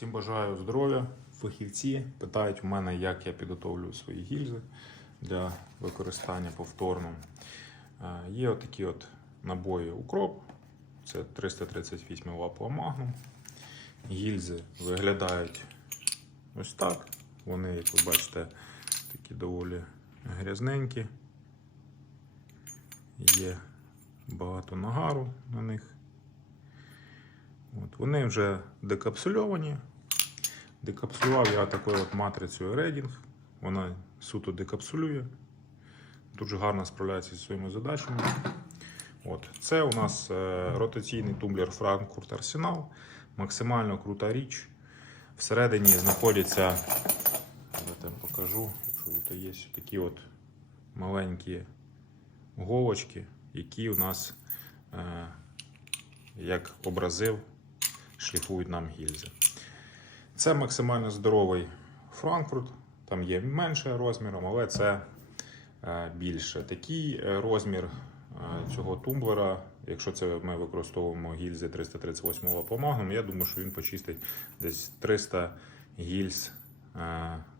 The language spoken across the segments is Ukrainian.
Всім бажаю здоров'я. Фахівці питають у мене, як я підготовлюю свої гільзи для використання повторно. Е, Є отакі от набої укроп. Це 338 лапова магнум. Гільзи виглядають ось так. Вони, як ви бачите, такі доволі грязненькі. Є багато нагару на них. Вони вже декапсульовані. Декапсулював я такою от матрицею Reading. Вона суто декапсулює. Дуже гарно справляється зі своїми задачами. От. Це у нас е, ротаційний тумблер Frankfurt Arsenal. Максимально крута річ. Всередині знаходяться, я там покажу, якщо тут є такі от маленькі голочки, які у нас, е, як образив, шліфують нам гільзи. Це максимально здоровий Франкфурт, там є менше розміром, але це е, більше. Такий е, розмір е, цього тумблера, якщо це ми використовуємо гільзи 338 лапомагном, я думаю, що він почистить десь 300 гільз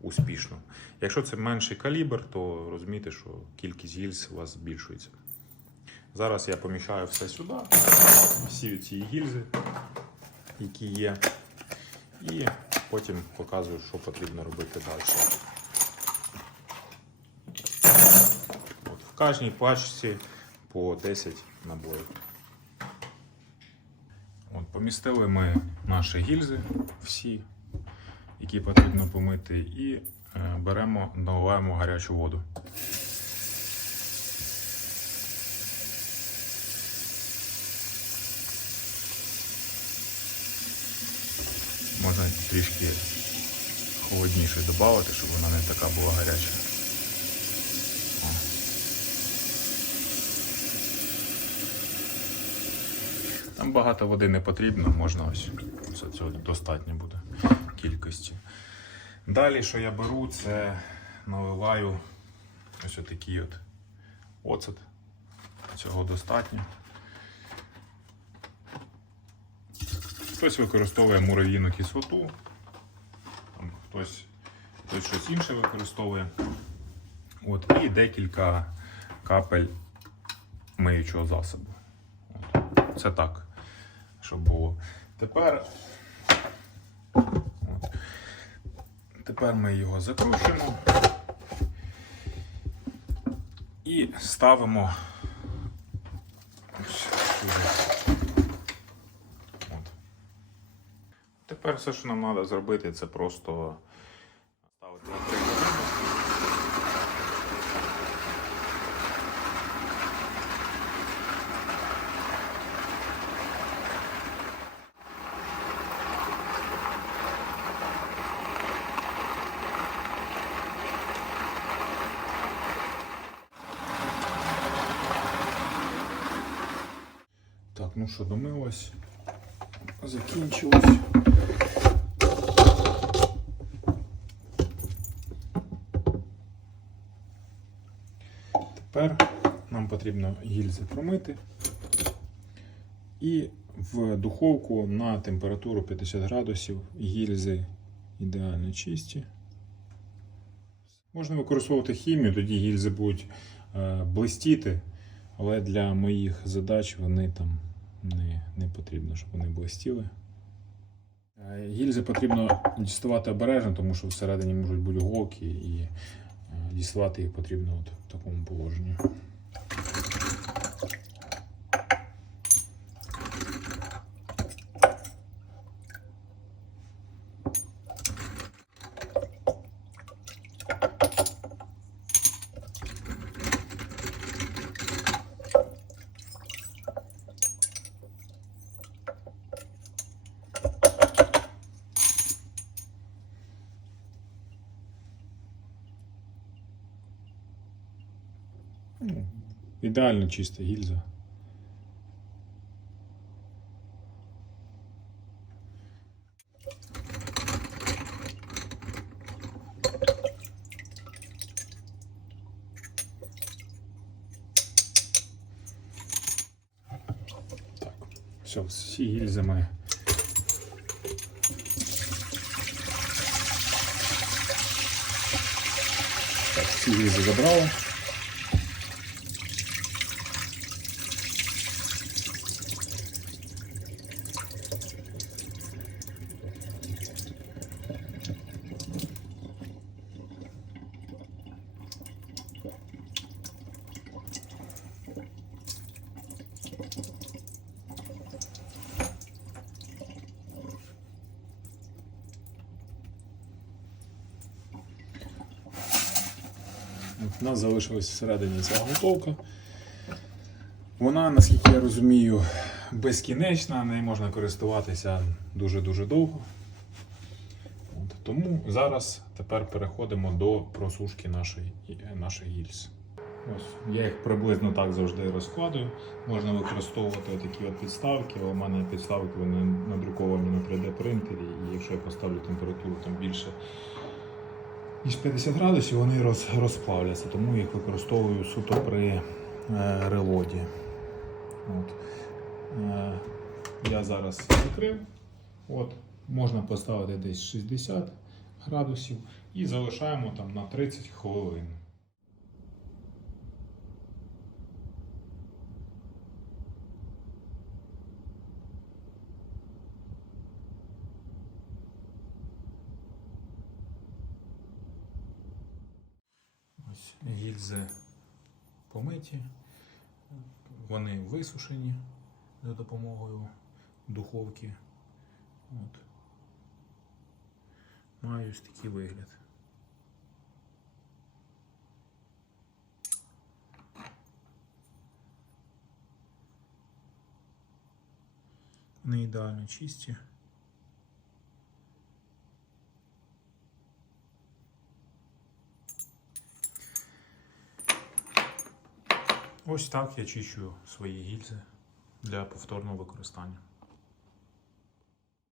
успішно. Якщо це менший калібр, то розумійте, що кількість гільз у вас збільшується. Зараз я поміщаю все сюди, всі ці гільзи, які є, і потім показую, що потрібно робити далі. От, в кожній пачці по 10 набоїв. От, помістили ми наші гільзи всі, які потрібно помити, і е, беремо, наливаємо гарячу воду. Можна трішки холодніше додати, щоб вона не така була гаряча. О. Там багато води не потрібно, можна ось це- цього достатньо буде кількості. Далі, що я беру, це наливаю ось отакий от оцет. Цього достатньо. Хтось використовує мурав'їну кислоту, хтось, хтось щось інше використовує. От, і декілька капель миючого засобу. От. Це так, щоб було. Тепер, от. Тепер ми його закручуємо і ставимо ось сюди. От. Тепер все, що нам треба зробити, це просто ставити на три години. Так, ну що, домилось. Закінчилось. Тепер нам потрібно гільзи промити і в духовку на температуру 50 градусів гільзи ідеально чисті. Можна використовувати хімію, тоді гільзи будуть е, блистіти, але для моїх задач вони там не, не потрібно, щоб вони блистіли. Е, Гільзи потрібно діставати обережно, тому що всередині можуть бути голки і е, діставати їх потрібно от в такому положенні. Ідеально чиста гільза. Так, все, всі гільзи ми Так, всі гільзи забрали. У нас залишилась всередині ця готовка. Вона, наскільки я розумію, безкінечна, нею можна користуватися дуже-дуже довго. От, тому зараз тепер переходимо до просушки нашої, наших гільз. Ось, я їх приблизно так завжди розкладую. Можна використовувати такі от підставки. У мене підставки вони надруковані на 3D принтері, і якщо я поставлю температуру там більше ніж 50 градусів, вони роз, розплавляться, тому їх використовую суто при е, релоді. От. Е, я зараз закрив. От, можна поставити десь 60 градусів і залишаємо там на 30 хвилин. Ось гільзи помиті, вони висушені за допомогою духовки. От. Маю ось такий вигляд. Вони ідеально чисті. Ось так я чищу свої гільзи для повторного використання.